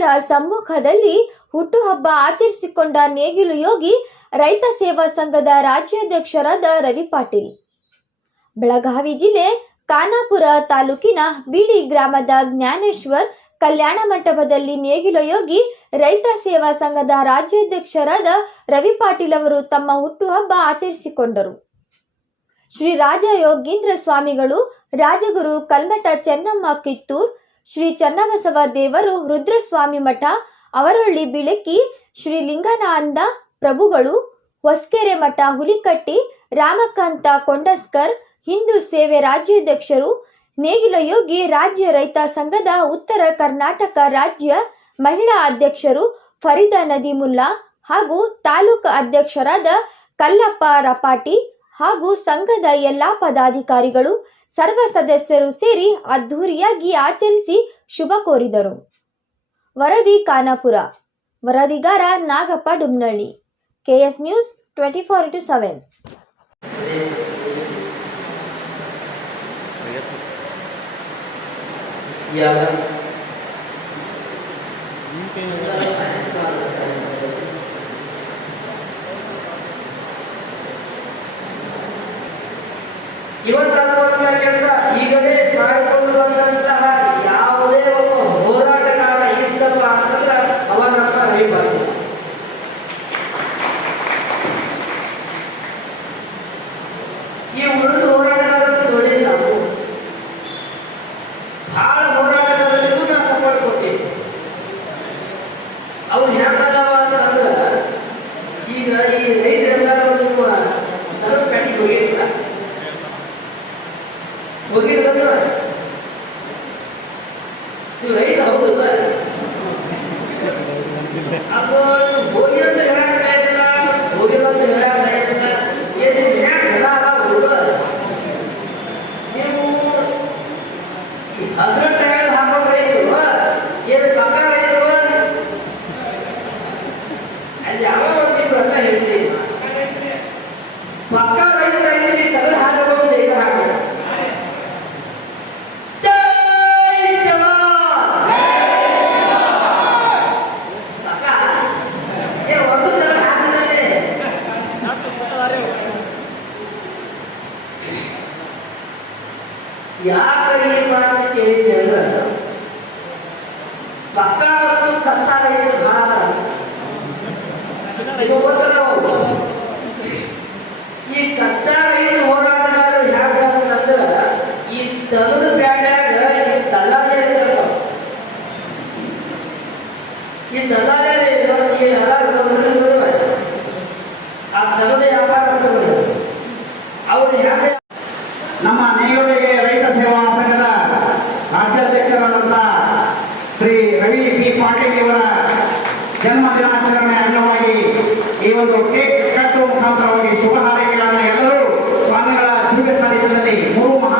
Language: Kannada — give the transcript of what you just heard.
ಪೂಜ್ಯರ ಸಮ್ಮುಖದಲ್ಲಿ ಹುಟ್ಟುಹಬ್ಬ ಆಚರಿಸಿಕೊಂಡ ನೇಗಿಲು ಯೋಗಿ, ರೈತ ಸೇವಾ ಸಂಘದ ರಾಜ್ಯಾಧ್ಯಕ್ಷರಾದ ರವಿ ಪಾಟೀಲ್. ಬೆಳಗಾವಿ ಜಿಲ್ಲೆ ಖಾನಾಪುರ ತಾಲೂಕಿನ ಬೀಡಿ ಗ್ರಾಮದ ಜ್ಞಾನೇಶ್ವರ್ ಕಲ್ಯಾಣ ಮಂಟಪದಲ್ಲಿ ನೇಗಿಲು ಯೋಗಿ, ರೈತ ಸೇವಾ ಸಂಘದ ರಾಜ್ಯಾಧ್ಯಕ್ಷರಾದ ರವಿ ಪಾಟೀಲ್ ಅವರು ತಮ್ಮ ಹುಟ್ಟುಹಬ್ಬ ಆಚರಿಸಿಕೊಂಡರು. ಶ್ರೀ ರಾಜ ಯೋಗೀಂದ್ರ ಸ್ವಾಮಿಗಳು, ರಾಜಗುರು ಕಲ್ಮಠ ಚೆನ್ನಮ್ಮ ಕಿತ್ತೂರ್ ಶ್ರೀ ಚನ್ನಬಸವ ದೇವರು ರುದ್ರಸ್ವಾಮಿ ಮಠ ಅವರೊಳ್ಳಿ ಬಿಳಕಿ, ಶ್ರೀ ಲಿಂಗನಾಂದ ಪ್ರಭುಗಳು, ಹೊಸ್ಕೆರೆ ಮಠ ಹುಲಿಕಟ್ಟಿ, ರಾಮಕಾಂತ ಕೊಂಡಸ್ಕರ್, ಹಿಂದೂ ಸೇವೆ ರಾಜ್ಯಾಧ್ಯಕ್ಷರು, ನೇಗಿಲ ಯೋಗಿ ರಾಜ್ಯ ರೈತ ಸಂಘದ ಉತ್ತರ ಕರ್ನಾಟಕ ರಾಜ್ಯ ಮಹಿಳಾ ಅಧ್ಯಕ್ಷರು ಫರೀದಾ ನದಿಮುಲ್ಲಾ ಹಾಗೂ ತಾಲೂಕು ಅಧ್ಯಕ್ಷರಾದ ಕಲ್ಲಪ್ಪ ರಪಾಟಿ ಹಾಗೂ ಸಂಘದ ಎಲ್ಲಾ ಪದಾಧಿಕಾರಿಗಳು ಸರ್ವ ಸದಸ್ಯರು ಸೇರಿ ಅದ್ಧೂರಿಯಾಗಿ ಆಚರಿಸಿ ಶುಭ ಕೋರಿದರು. ವರದಿ Khanapur. ವರದಿಗಾರ Nagappa Dumnalli. KS news twenty four into seven. ಇವತ್ತಾಗುವಂತಹ ಕೆಲಸ ಈಗಲೇ ಮಾಡಿಕೊಂಡು ಹೋಗಿರ್ತಂದ್ರ ನೀವು ರೈತ ಹೌದಲ್ಲ ಅದು ಹೋಗಿ ಅಂತ ಹೇಳಕ್ ಇಲ್ಲ ಹೋಗಿಲ್ಲ ಅಂತ ಹೇಳಕ್ ಇಲ್ಲ ಏನು ಯಾಕೆ ಎಲ್ಲ ಹೌದು ನೀವು ಈ ಹದಿನೆಂಟು ಟೈರ್ ಹಾಕೊಂಡು ರೈತರು ಏನು ಪಕ್ಕ ರೈತರು ಅಲ್ಲಿ ಯಾವ ಒಂದು ಅಂತ ಹೇಳ್ತೀವಿ ಪಕ್ಕ ಯಾಕೆ ಈ ಮಾತು ಕೇಳಿದ್ದೆ ಅಂದ್ರೆ ಪಕ್ಕ ಮತ್ತು ಕಚ್ಚಾ ರೈತರು ಬಹಳ ಇದು ಅವ್ರು. ಈ ಕಚ್ಚಾ ರೈತರು ಹೋರಾಟಗಾರರು ಹೇಗೆ ಅಂತಂದ್ರೆ ಈ ತಗದ ಬ್ಯಾಗ್ಯಾಗ ಈ. ಈ ದಲ್ಲಾಳಿ ಈ ಆ ತಗದ ವ್ಯಾಪಾರ ಮಾಡ್ತಾರೆ. ಅವ್ರು ಹ್ಯಾಂಗ ನಮ್ಮ ನೇಯುಳಿಗೆ ರೈತ ಸೇವಾ ಸಂಘದ ರಾಜ್ಯಾಧ್ಯಕ್ಷರಾದಂಥ ಶ್ರೀ ರವಿ ಪಿ ಪಾಟೀಲ್ ಇವರ ಜನ್ಮ ದಿನಾಚರಣೆ ಅಂಗವಾಗಿ ಈ ಒಂದು ಕೇಕ್ ಕಟ್ಟುವ ಮುಖಾಂತರವಾಗಿ ಶುಭ ಹಾರೈಕೆಗಳನ್ನು ಎಲ್ಲರೂ ಸ್ವಾಮಿಗಳ ದಿವ್ಯ ಸಾನ್ನಿಧ್ಯದಲ್ಲಿ ಮೂರು ಮಹಾನ್